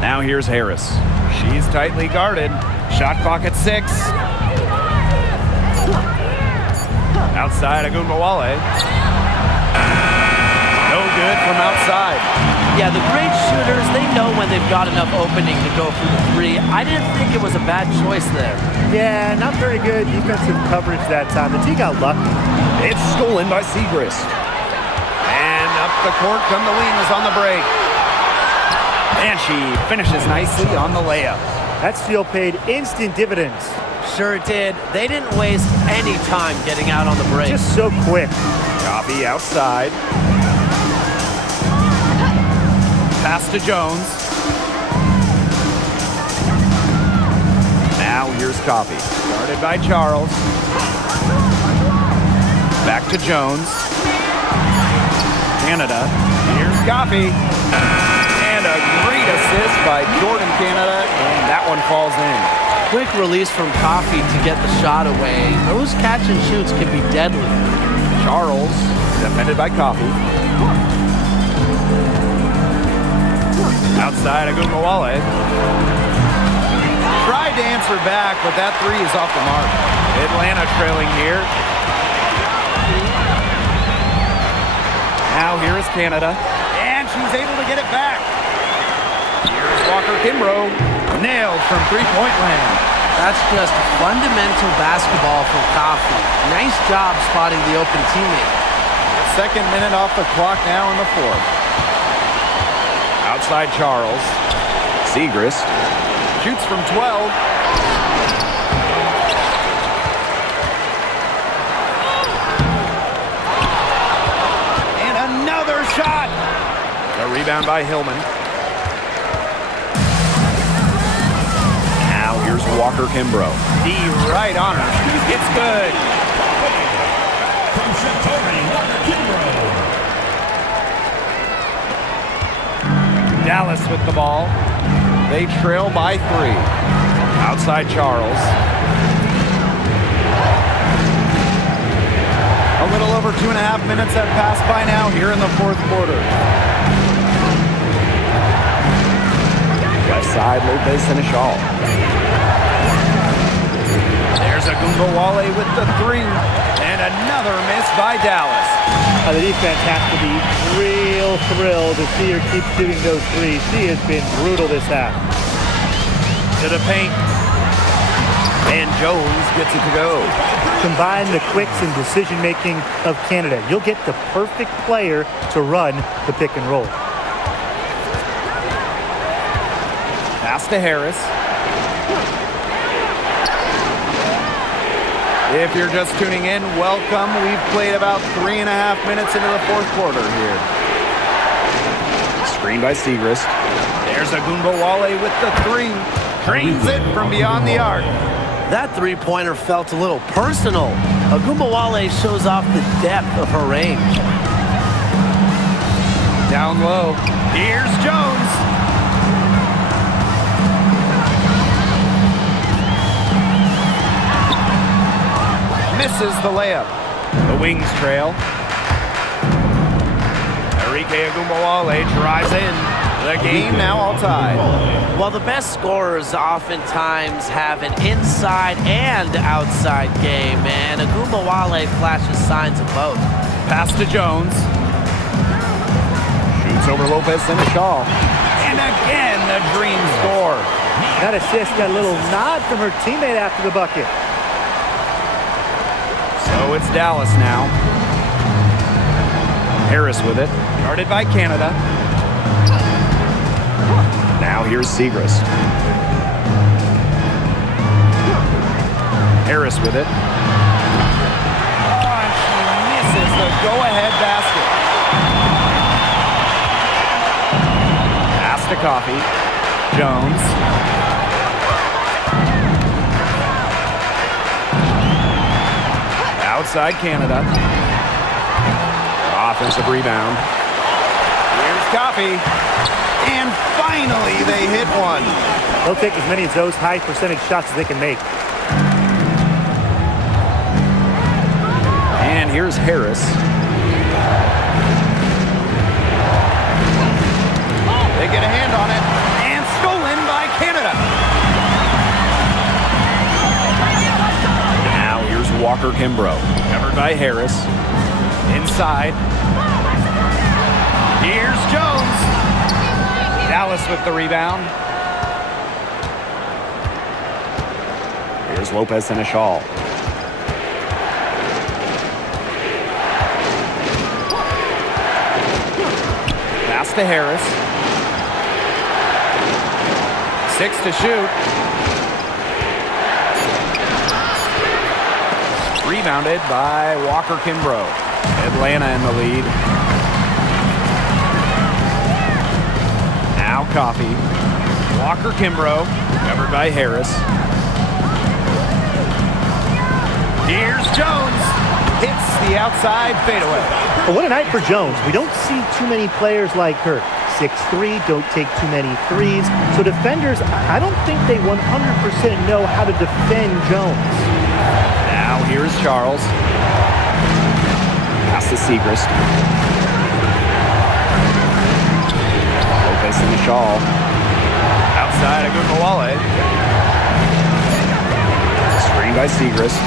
Now here's Harris. She's tightly guarded. Shot clock at 6. Outside, Agumbawale. No good from outside. Yeah, the great shooters, they know when they've got enough opening to go for the 3. I didn't think it was a bad choice there. Yeah, not very good defensive coverage that time. The T got lucky. It's stolen by Segrist. And up the court come the Wings on the break. And she finishes nicely on the layup. That steal paid instant dividends. Sure it did. They didn't waste any time getting out on the break. Just so quick. Coffee outside. Pass to Jones. Now here's Coffee. Guarded by Charles. Back to Jones. Canada. Here's Coffee. And a great assist by Jordan Canada. And that one falls in. Quick release from Coffee to get the shot away. Those catch and shoots can be deadly. Charles, defended by Coffee. Outside, Agumbawale. Tried to answer back, but that 3 is off the mark. Atlanta trailing here. Now here is Canada. And she's able to get it back. Here's Walker Kimbrough. Nailed from 3-point land. That's just fundamental basketball from Coffey. Nice job spotting the open teammate. Second minute off the clock now in the fourth. Outside Charles. Segrist. Shoots from 12. And another shot. A rebound by Hillman. Now here's Walker Kimbrough. D right on her. It's good. From Satori, Walker Kimbrough. Dallas with the ball. They trail by 3. Outside Charles. A little over 2.5 minutes have passed by now here in the fourth quarter. Left side, Lopez Seneschal. There's Agumbawale with the 3. And another miss by Dallas. The defense has to be real thrilled to see her keep shooting those threes. She has been brutal this half. To the paint. And Jones gets it to go. Combine the quicks and decision-making of Canada. You'll get the perfect player to run the pick and roll. Pass to Harris. If you're just tuning in, welcome. We've played about 3.5 minutes into the fourth quarter here. Screen by Segrist. There's Agumbawale with the 3. Drains it from beyond the arc. That three-pointer felt a little personal. Agumbawale shows off the depth of her range. Down low. Here's Jones. Misses the layup. The Wings trail. Enrique Agumbawale drives in. The game now all tied. Well, the best scorers oftentimes have an inside and outside game, and Agumbawale flashes signs of both. Pass to Jones. Shoots over Lopez Seneschal. And again, the dream score. That assist got a little nod from her teammate after the bucket. So it's Dallas now. Harris with it. Guarded by Canada. Now here's Segrist. Harris with it. Oh, and she misses the go-ahead basket. Pass to Coffey. Jones. Outside Canada. Offensive rebound. Here's Coffey. And finally, they hit one. They'll take as many of those high percentage shots as they can make. And here's Harris. They get a hand on it. And stolen by Canada. Now here's Walker Kimbrough. Covered by Harris. Inside. Here's Jones. Dallas with the rebound. Here's Lopez Seneschal. Pass to Harris. 6 to shoot. Rebounded by Walker Kimbrough. Atlanta in the lead. Now Coffey. Walker Kimbrough. Covered by Harris. Here's Jones. Hits the outside fadeaway. But what a night for Jones. We don't see too many players like her. 6'3", don't take too many threes. So defenders, I don't think they 100% know how to defend Jones. Now here's Charles. Pass to Segrist. Lopez Seneschal. Outside Agumbawale. Screen by Segrist.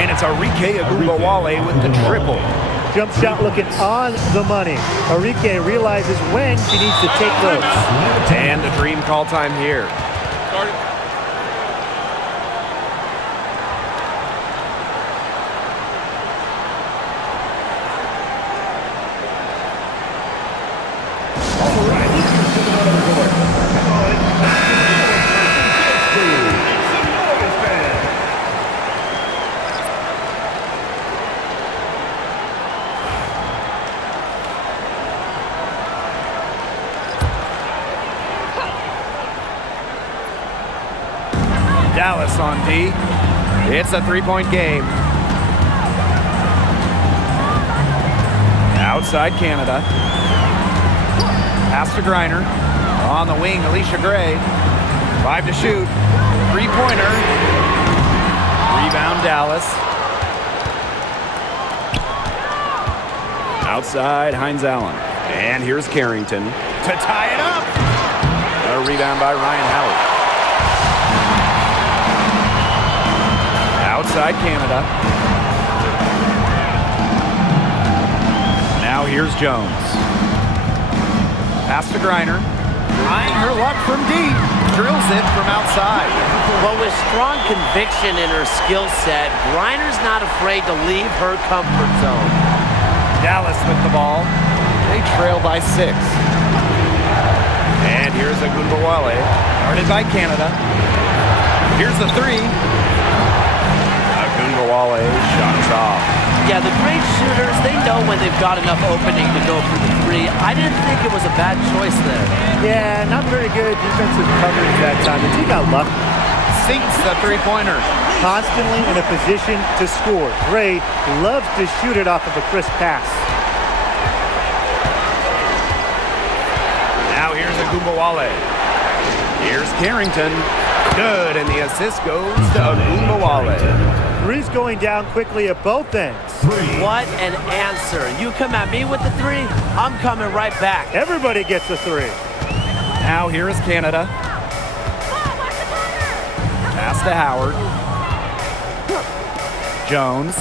And it's Enrique Agumbawale with the triple. Jump shot looking on the money. Enrique realizes when she needs to take those. And the dream call time here. Dallas on D. It's a three-point game. Outside Canada. Pass to Griner. On the wing, Alicia Gray. 5 to shoot. Three-pointer. Rebound Dallas. Outside, Hines Allen. And here's Carrington. To tie it up. A rebound by Ryan Howard. Outside Canada. Now here's Jones. Pass to Griner. Trying her luck from deep. Drills it from outside. But with strong conviction in her skill set, Griner's not afraid to leave her comfort zone. Dallas with the ball. They trail by 6. And here's Agunbowale. Guarded by Canada. Here's the 3. Agunbowale shot is off. Yeah, the great shooters, they know when they've got enough opening to go for the 3. I didn't think it was a bad choice there. Yeah, not very good defensive coverage that time. And he got lucky. Sinks the three-pointer. Constantly in a position to score. Gray loves to shoot it off of a crisp pass. Now here's Agunbowale. Here's Carrington. Good, and the assist goes to Agunbowale. Three's going down quickly at both ends. What an answer. You come at me with the 3, I'm coming right back. Everybody gets a 3. Now here is Canada. Pass to Howard. Jones.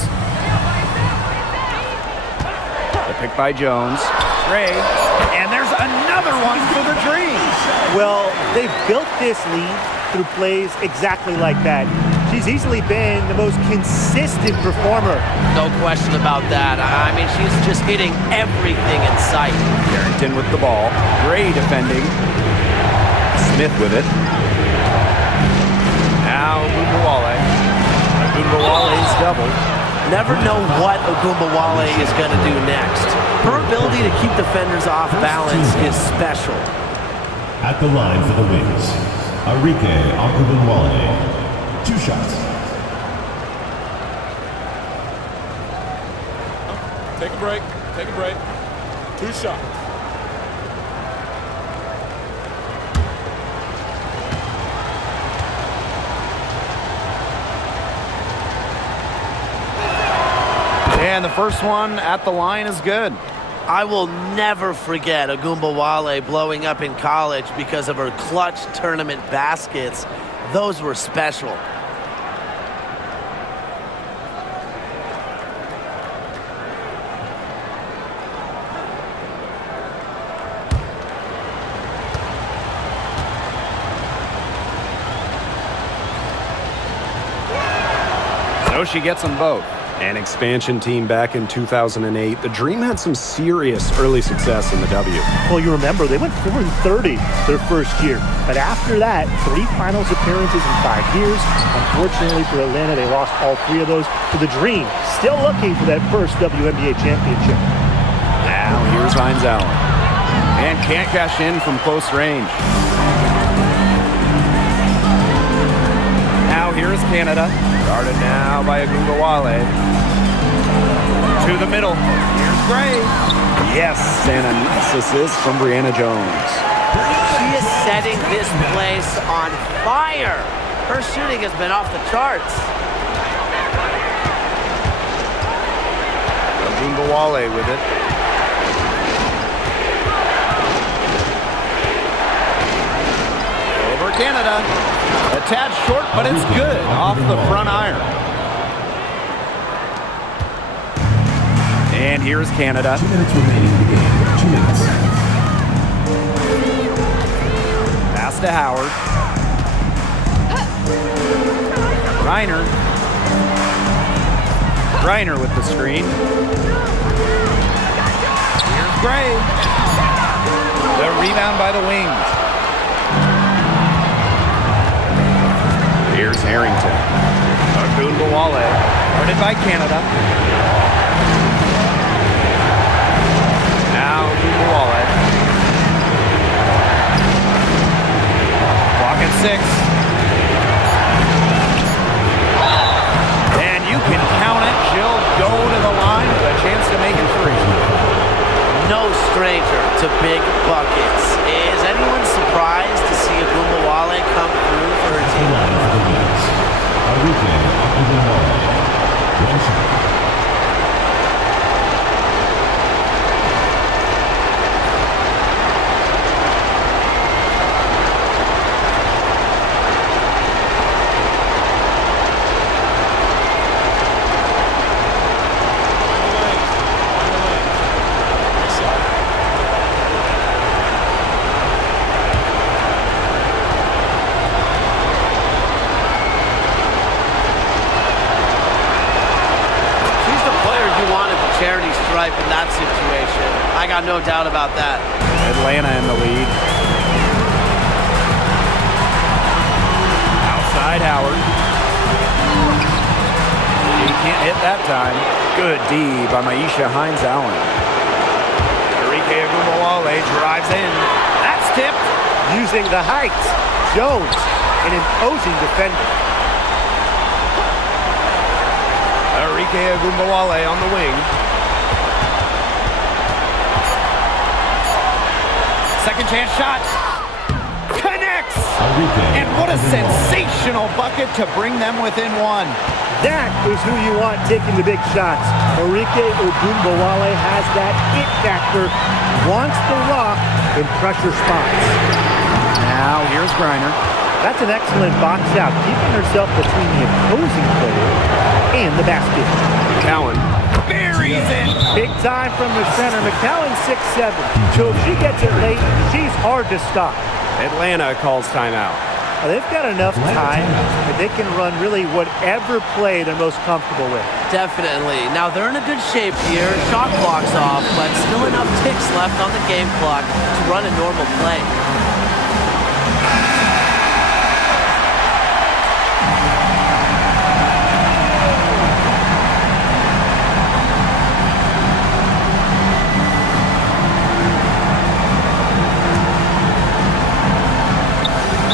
The pick by Jones. Gray. And there's another one for the Dream. Well, they built this lead through plays exactly like that. She's easily been the most consistent performer. No question about that. I mean, she's just hitting everything in sight. Carrington with the ball. Gray defending. Smith with it. Now Agunbowale. Agunbowale's double. Never know what Agunbowale is going to do next. Her ability to keep defenders off balance is special. At the line for the wins, Arike Agunbowale. 2 shots. Take a break. Take a break. 2 shots. And the first one at the line is good. I will never forget Agunbowale blowing up in college because of her clutch tournament baskets. Those were special. So she gets them both. An expansion team back in 2008. The Dream had some serious early success in the W. Well, you remember, they went 4-30 their first year. But after that, 3 finals appearances in 5 years. Unfortunately for Atlanta, they lost all 3 of those to the Dream. Still looking for that first WNBA championship. Now here's Hines Allen. And can't cash in from close range. Now here's Canada. Guarded now by Agunbowale. To the middle. Here's Gray. Yes, and a nice assist from Brianna Jones. She is setting this place on fire. Her shooting has been off the charts. Agunbowale with it. Over Canada. A tad short, but it's good. Off the front iron. And here's Canada. 2 minutes remaining in the game. 2 minutes. Pass to Howard. Griner. Griner with the screen. Here's Gray. The rebound by the wings. Here's Harrington. Agunbowale. Guarded by Canada. Now Agunbowale. Clock at 6. big buckets. Is anyone surprised to see Agumbawale come through for her The team? line for the Wings. Enrique Agumbawale. One shot. Charity stripe in that situation. I got no doubt about that. Atlanta in the lead. Outside Howard. He can't hit that time. Good D by Maisha Hines-Allen. Enrique Agumbawale drives in. That's tipped. Using the height. Jones, an imposing defender. Enrique Agumbawale on the wing. Second chance shot. Connects! And what a sensational bucket to bring them within one. That is who you want taking the big shots. Enrique Agumbawale has that it factor, wants the rock in pressure spots. Now here's Griner. That's an excellent box out, keeping herself between the opposing player and the basket. Cowan buries it. Big time from the center. McCowan 6'7". So if she gets it late, she's hard to stop. Atlanta calls timeout. They've got enough time that they can run really whatever play they're most comfortable with. Definitely. Now they're in a good shape here. Shot clock's off, but still enough ticks left on the game clock to run a normal play.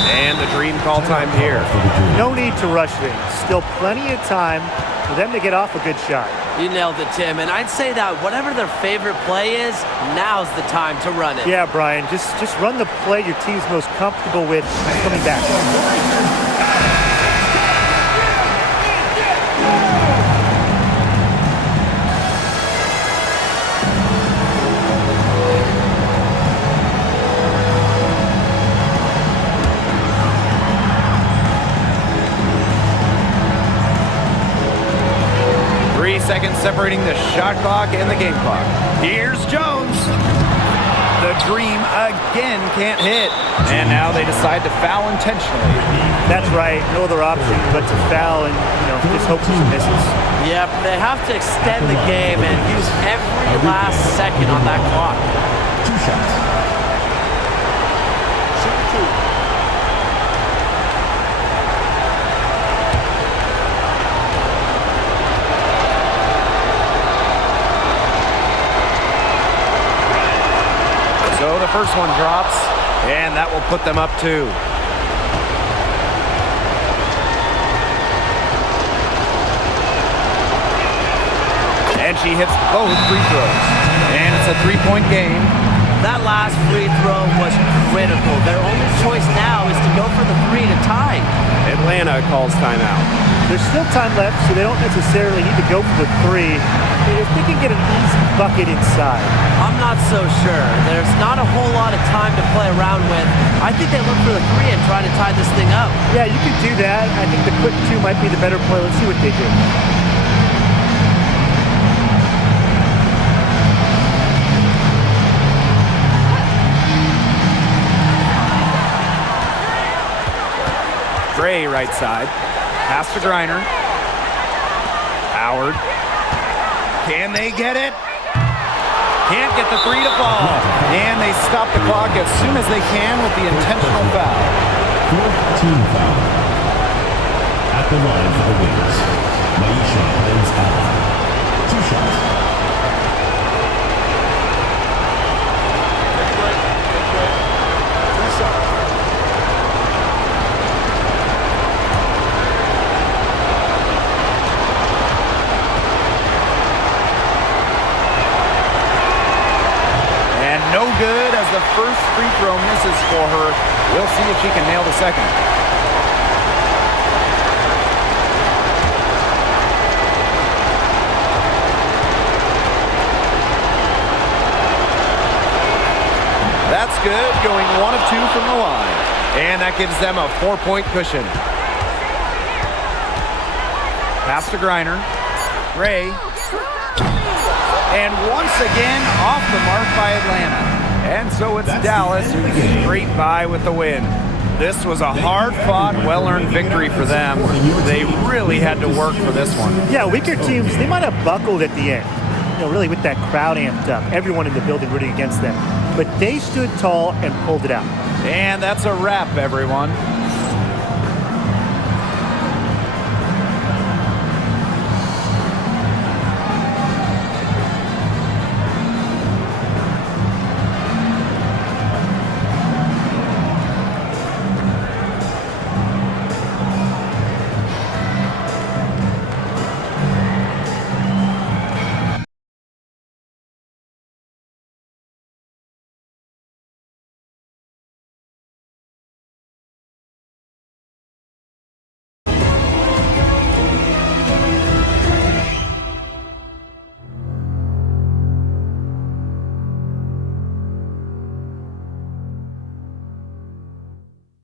And the Dream call time here. No need to rush things. Still plenty of time for them to get off a good shot. You nailed it, Tim. And I'd say that whatever their favorite play is, now's the time to run it. Yeah, Brian, just run the play your team's most comfortable with coming back. Seconds separating the shot clock and the game clock. Here's Jones. The Dream again can't hit. And now they decide to foul intentionally. That's right. No other option but to foul and, just hope she misses. Yep, they have to extend the game and use every last second on that clock. 2 shots. Shoot 2. So the first one drops, and that will put them up 2. And she hits both free throws. And it's a 3-point game. That last free throw was critical. Their only choice now is to go for the 3 to tie. Atlanta calls timeout. There's still time left, so they don't necessarily need to go for the 3. If they can get an easy bucket inside. I'm not so sure. There's not a whole lot of time to play around with. I think they look for the 3 and try to tie this thing up. Yeah, you could do that. I think the quick 2 might be the better play. Let's see what they do. Gray right side. Pass to Griner. Howard. Can they get it? Can't get the 3 to fall. And they stop the clock as soon as they can with the intentional foul. 4th team foul. At the line for the Wings. Maisha Hines-Allen. 2 shots. No good as the first free throw misses for her. We'll see if she can nail the second. That's good, going 1 of 2 from the line. And that gives them a 4-point cushion. Pass to Griner. Gray. And once again, off the mark by Atlanta. And so it's Dallas who scraped by with the win. This was a hard-fought, well-earned victory for them. They really had to work for this one. Yeah, weaker teams, they might have buckled at the end. Really with that crowd amped up. Everyone in the building rooting against them. But they stood tall and pulled it out. And that's a wrap, everyone.